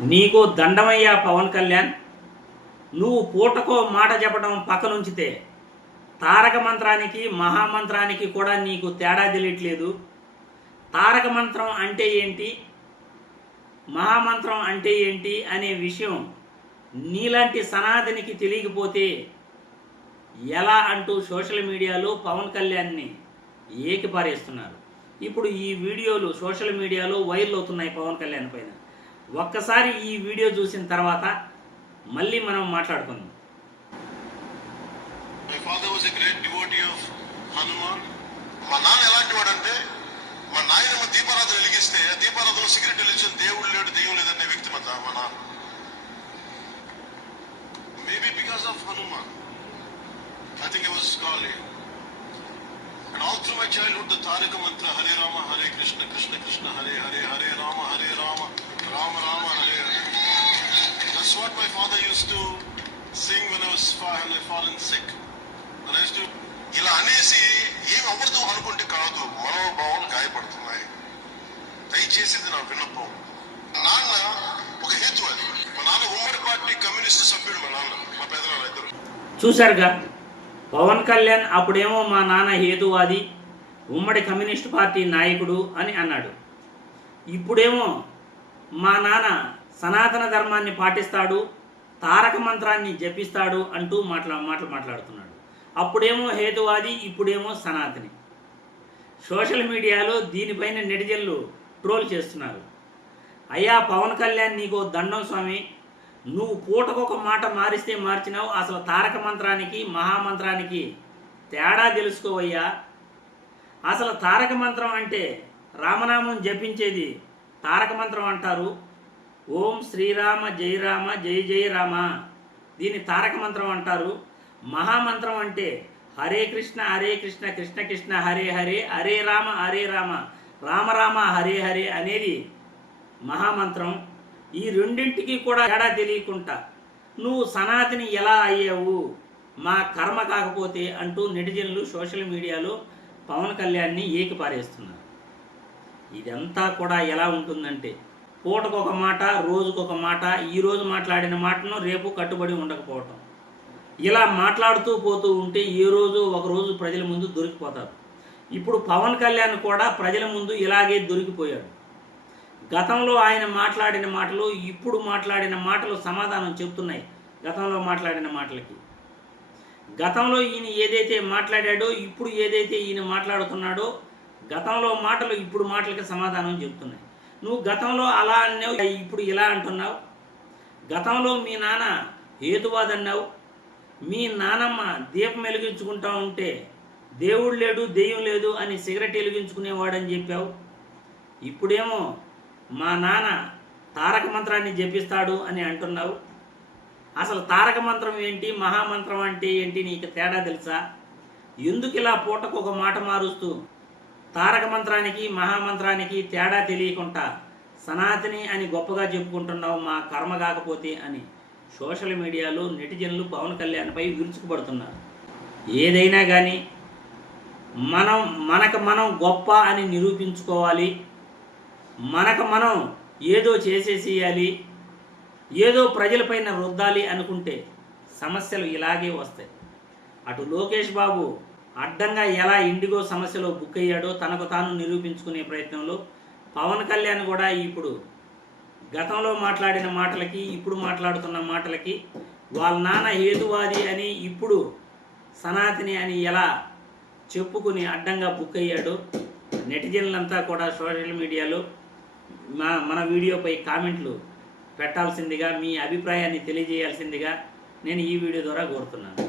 నీకు దండమయ్యా పవన్ కళ్యాణ్. నువ్వు పూటకో మాట చెప్పడం పక్కనుంచితే తారక మంత్రానికి మహామంత్రానికి కూడా నీకు తేడా తెలియట్లేదు. తారక మంత్రం అంటే ఏంటి? మహామంత్రం అంటే ఏంటి అనే విషయం నీలాంటి సనాతనికి తెలియకపోతే ఎలా అంటూ సోషల్ మీడియాలో పవన్ కళ్యాణ్ని ఏకిపారేస్తున్నారు? ఇప్పుడు ఈ వీడియోలు సోషల్ మీడియాలో వైరల్ అవుతున్నాయి పవన్ కళ్యాణ్ పైన. ఒక్కసారి ఈ వీడియో చూసిన తర్వాత మళ్ళీ మనం మాట్లాడుకుందాం. My father was a great devotee of Hanuman మా నాన్న ఎలాంటి వాడంటే మా నాయనమ్మ దీపారాధన వెలిగిస్తే ఆ దీపారాధనలో సిగరెట్ వెలిగించిన దేవుడు లేడు దెయ్యం లేదనే వ్యక్తి మా మా నాన్న. Maybe because of Hanuman I think was call and all through my childhood the Taraka mantra Hare Rama Hare Krishna Krishna Krishna Hare Hare Hare Rama Hare Rama Rama Rama Hare Hare That's what my father used to sing when I was fa- when I fallen sick. When I used to ఇలా అనేసి ఏం అవ్వదు అనుకుంటే కాదు మనోభావాలు గాయపడుతున్నాయి. దయచేసి ఇది నా విన్నపం. నాన్న ఒక హేతు అది. మా నాన్న ఉమ్మడి పార్టీ కమ్యూనిస్ట్ సభ్యుడు మా నాన్న మా పెదనాన్న ఇద్దరు. చూశారుగా? పవన్ కళ్యాణ్ అప్పుడేమో మా నాన్న హేతువాది ఉమ్మడి కమ్యూనిస్ట్ పార్టీ నాయకుడు అని అన్నాడు. ఇప్పుడేమో మా నాన్న సనాతన ధర్మాన్ని పాటిస్తాడు తారక మంత్రాన్ని జపిస్తాడు అంటూ మాట్లా మాటలు మాట్లాడుతున్నాడు. అప్పుడేమో హేతువాది ఇప్పుడేమో సనాతని. సోషల్ మీడియాలో దీనిపైన నెటిజన్లు ట్రోల్ చేస్తున్నారు. అయ్యా పవన్ కళ్యాణ్ నీకు దండం స్వామి. నువ్వు పూటకొక మాట మారిస్తే మార్చినావు అసలు తారక మంత్రానికి మహామంత్రానికి తేడా తెలుసుకోవయ్యా. అసలు తారక మంత్రం అంటే రామనామం జపించేది తారక మంత్రం అంటారు. ఓం శ్రీరామ జై రామ జై జై రామ. దీన్ని తారక మంత్రం అంటారు. మహామంత్రం అంటే హరే కృష్ణ హరే కృష్ణ కృష్ణ కృష్ణ హరే హరే హరే రామ హరే రామ రామ రామ హరే హరే అనేది మహామంత్రం. ఈ రెండింటికి కూడా తేడా తెలియకుండా నువ్వు సనాతిని ఎలా అయ్యావు మా కర్మ కాకపోతే అంటూ నెటిజన్లు సోషల్ మీడియాలో పవన్ కళ్యాణ్ని ఏకిపారేస్తున్నారు. ఇదంతా కూడా ఎలా ఉంటుందంటే పూటకు ఒక మాట రోజుకొక మాట ఈరోజు మాట్లాడిన మాటను రేపు కట్టుబడి ఉండకపోవటం. ఇలా మాట్లాడుతూ పోతూ ఉంటే ఏ రోజు ఒకరోజు ప్రజల ముందు దొరికిపోతారు. ఇప్పుడు పవన్ కళ్యాణ్ కూడా ప్రజల ముందు ఇలాగే దొరికిపోయాడు. గతంలో ఆయన మాట్లాడిన మాటలు ఇప్పుడు మాట్లాడిన మాటలు సమాధానం చెప్తున్నాయి గతంలో మాట్లాడిన మాటలకి. గతంలో ఈయన ఏదైతే మాట్లాడాడో ఇప్పుడు ఏదైతే ఈయన మాట్లాడుతున్నాడో గతంలో మాటలు ఇప్పుడు మాటలకి సమాధానం చెప్తున్నాయి నువ్వు గతంలో అలా అన్నావు ఇప్పుడు ఇలా అంటున్నావు? గతంలో మీ నాన్న హేతువాదన్నావు మీ నానమ్మ దీపం వెలిగించుకుంటా ఉంటే దేవుడు లేడు దెయ్యం లేదు అని సిగరెట్ వెలిగించుకునేవాడని చెప్పావు? ఇప్పుడేమో మా నాన్న తారక మంత్రాన్ని జపిస్తాడు అని అంటున్నావు? అసలు తారక మంత్రం ఏంటి మహామంత్రం అంటే ఏంటి నీకు తేడా తెలుసా? ఎందుకు ఇలా పూటకు ఒక మాట మారుస్తూ తారక మంత్రానికి మహామంత్రానికి తేడా తెలియకుండా సనాతని అని గొప్పగా చెప్పుకుంటున్నావు మా కర్మ కాకపోతే అని సోషల్ మీడియాలో నెటిజన్లు పవన్ కళ్యాణ్పై విరుచుకుపడుతున్నారు. ఏదైనా కానీ మనం మనకు మనం గొప్ప అని నిరూపించుకోవాలి. మనకు మనం ఏదో చేసేసేయాలి. ఏదో ప్రజలపైన రుద్దాలి అనుకుంటే సమస్యలు ఇలాగే వస్తాయి. అటు లోకేష్ బాబు అడ్డంగా ఎలా ఇండిగో సమస్యలో బుక్ అయ్యాడో తనకు తాను నిరూపించుకునే ప్రయత్నంలో పవన్ కళ్యాణ్ కూడా ఇప్పుడు గతంలో మాట్లాడిన మాటలకి ఇప్పుడు మాట్లాడుతున్న మాటలకి వాళ్ళ నాన్న హేతువాది అని ఇప్పుడు సనాతిని అని ఎలా చెప్పుకుని అడ్డంగా బుక్ అయ్యాడో నెటిజన్లంతా కూడా సోషల్ మీడియాలో మా మన వీడియోపై కామెంట్లు పెట్టాల్సిందిగా మీ అభిప్రాయాన్ని తెలియజేయాల్సిందిగా నేను ఈ వీడియో ద్వారా కోరుతున్నాను.